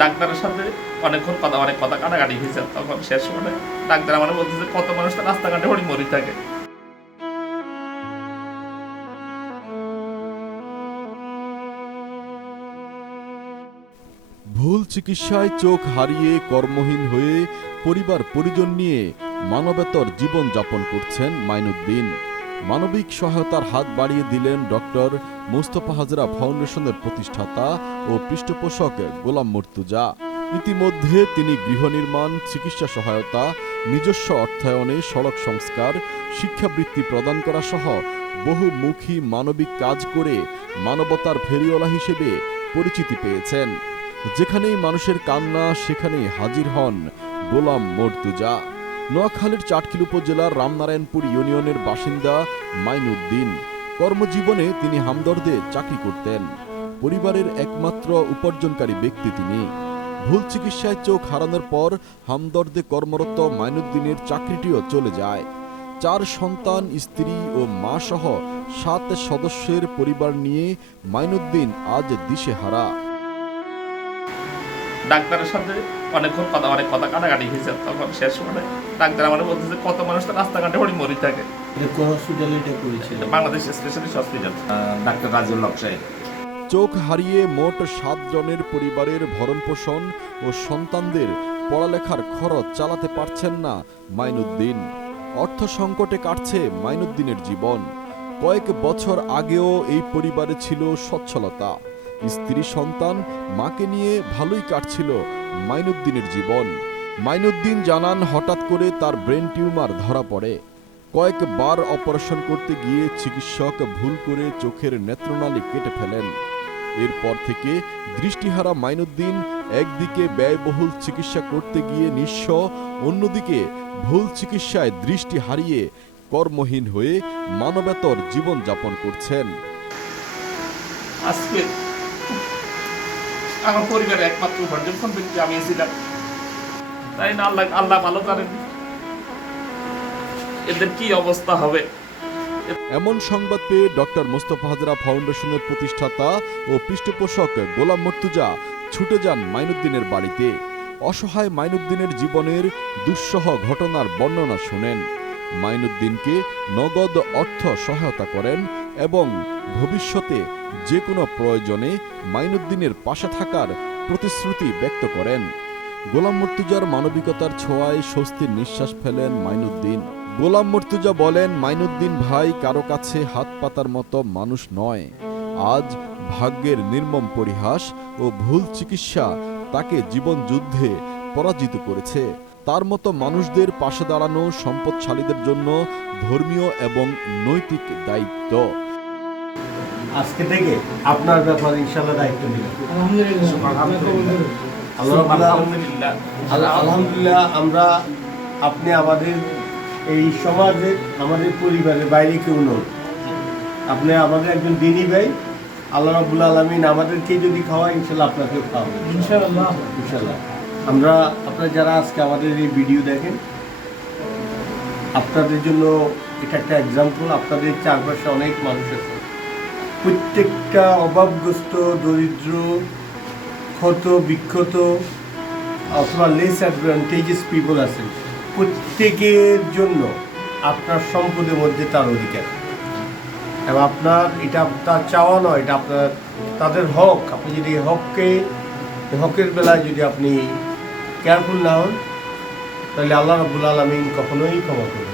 ডাক্তারের সাথে অনেকক্ষণ কথা, অনেক কথা কাটাকাটি হয়েছে। তখন শেষ মানে ডাক্তার আমার বলতেছে, কত মানুষ তো রাস্তাঘাটে হরি মরি থাকে। ভুল চিকিৎসায় চোখ হারিয়ে কর্মহীন হয়ে পরিবার পরিজন নিয়ে মানবেতর জীবন যাপন করছেন মাইনুদ্দিন। মানবিক সহায়তার হাত বাড়িয়ে দিলেন ডক্টর মোস্তফা হাজরা ফাউন্ডেশনের প্রতিষ্ঠাতা ও পৃষ্ঠপোষক গোলাম মর্তুজা। ইতিমধ্যে তিনি গৃহ নির্মাণ, চিকিৎসা সহায়তা, নিজস্ব অর্থায়নে সড়ক সংস্কার, শিক্ষাবৃত্তি প্রদান করা সহ বহুমুখী মানবিক কাজ করে মানবতার ফেরিওয়ালা হিসেবে পরিচিতি পেয়েছেন। যেখানেই মানুষের কান্না, সেখানেই হাজির হন গোলাম মর্তুজা। নোয়াখালীর চাটখিল উপজেলার রামনারায়ণপুর ইউনিয়নের বাসিন্দা মাইনুদ্দিন। কর্মজীবনে তিনি হামদর্দে চাকরি করতেন। পরিবারের একমাত্র উপার্জনকারী ব্যক্তি তিনি। ভুল চিকিৎসায় চোখ হারানোর পর হামদর্দে কর্মরত মাইনুদ্দিনের চাকরিটিও চলে যায়। চার সন্তান, স্ত্রী ও মা সহ সাত সদস্যের পরিবার নিয়ে মাইনুদ্দিন আজ দিশেহারা। ডাক্তারের সাথে অনেকক্ষণ কথা অনেক কথা কাটাকাটি হয়েছে। তখন শেষ মানে ডাক্তার আমার বলতেছে কত মানুষ তো রাস্তাঘাটে হরি মরি থাকে। Bangladesh specialist hospital doctor Rajul Haque সাহেব। চোখ হারিয়ে মোট সাত জনের পরিবারের ভরণপোষণ ও সন্তানদের পড়ালেখার খরচ চালাতে পারছেন না মাইনুদ্দিন। অর্থ সংকটে কাটছে মাইনুদ্দিনের জীবন। কয়েক বছর আগেও এই পরিবারে ছিল সচ্ছলতা। স্ত্রী সন্তান মাকে নিয়ে ভালোই কাটছিল মাইনুদ্দিনের জীবন। মাইনুদ্দিন জানান, হঠাৎ করে তার ব্রেন টিউমার ধরা পড়ে। কয়েকবার অপারেশন করতে গিয়ে চিকিৎসক ভুল করে চোখের নেত্রনালী কেটে ফেলেন। এরপর থেকে দৃষ্টিহারা মাইনুদ্দিন একদিকে ব্যয়বহুল চিকিৎসা করতে গিয়ে নিঃস্ব, অন্যদিকে ভুল চিকিৎসায় দৃষ্টি হারিয়ে কর্মহীন হয়ে মানবেতর জীবন যাপন করছেন। আজকে আমার পরিবারের একমাত্র উপার্জন ব্যক্তি আমি ছিলাম তাই না, আল্লাহ আল্লাহ ভালো জানেন। এদের কি অবস্থা হবে? এমন সংবাদ পেয়ে ডক্টর মোস্তফা হাজরা ফাউন্ডেশনের প্রতিষ্ঠাতা ও পৃষ্ঠপোষক গোলাম মর্তুজা ছুটে যান মাইনুদ্দিনের বাড়িতে। অসহায় মাইনুদ্দিনের জীবনের দুঃসহ ঘটনার বর্ণনা শোনেন। মাইনুদ্দিনকে নগদ অর্থ সহায়তা করেন এবং ভবিষ্যতে যে কোনো প্রয়োজনে মাইনুদ্দিনের পাশে থাকার প্রতিশ্রুতি ব্যক্ত করেন। গোলাম মর্তুজার মানবিকতার ছোঁয়ায় স্বস্তির নিঃশ্বাস ফেলেন মাইনুদ্দিন। গোলাম মর্তুজা বলেন, মাইনুদ্দিন ভাই কারও কাছে হাত পাতার মতো মানুষ নয়। আজ ভাগ্যের নির্মম পরিহাস ও ভুল চিকিৎসা তাকে জীবন যুদ্ধে পরাজিত করেছে। তার মতো মানুষদের পাশে দাঁড়ানো সম্পদশালীদের জন্য ধর্মীয় এবং নৈতিক দায়িত্ব। আজকে থেকে আপনার ব্যাপারে ইনশাল্লাহ দায়িত্ব নিলাম। আল্লাহ আলহামদুলিল্লাহ। আলহামদুলিল্লাহ আমরা আপনি আমাদের এই সমাজে আমাদের পরিবারের বাইরে কেউ নন। আপনি আমাদের একজন দিনী ভাই। আল্লাহ রাবুল আলমিন আমাদেরকে যদি খাওয়া ইনশাল্লাহ আপনাকেও খাওয়াবে। ইনশাল্লাহ ইনশাল্লাহ আমরা, আপনারা যারা আজকে আমাদের এই ভিডিও দেখেন, আপনাদের জন্য এটা একটা এক্সাম্পল আপনাদের চারপাশে অনেক মানুষ আছে। প্রত্যেকটা অভাবগ্রস্ত, দরিদ্র, ক্ষত, বিক্ষত, অথবা লেস অ্যাডভান্টেজেস পিপল আছেন। প্রত্যেকের জন্য আপনার সম্পদের মধ্যে তার অধিকার। এবং আপনার এটা তার চাওয়া নয়, এটা আপনার, তাদের হক। আপনি যদি হককে, হকের বেলায় যদি আপনি কেয়ারফুল না হন তাহলে আল্লাহ রবুল আলমিন কখনোই ক্ষমা করবেন।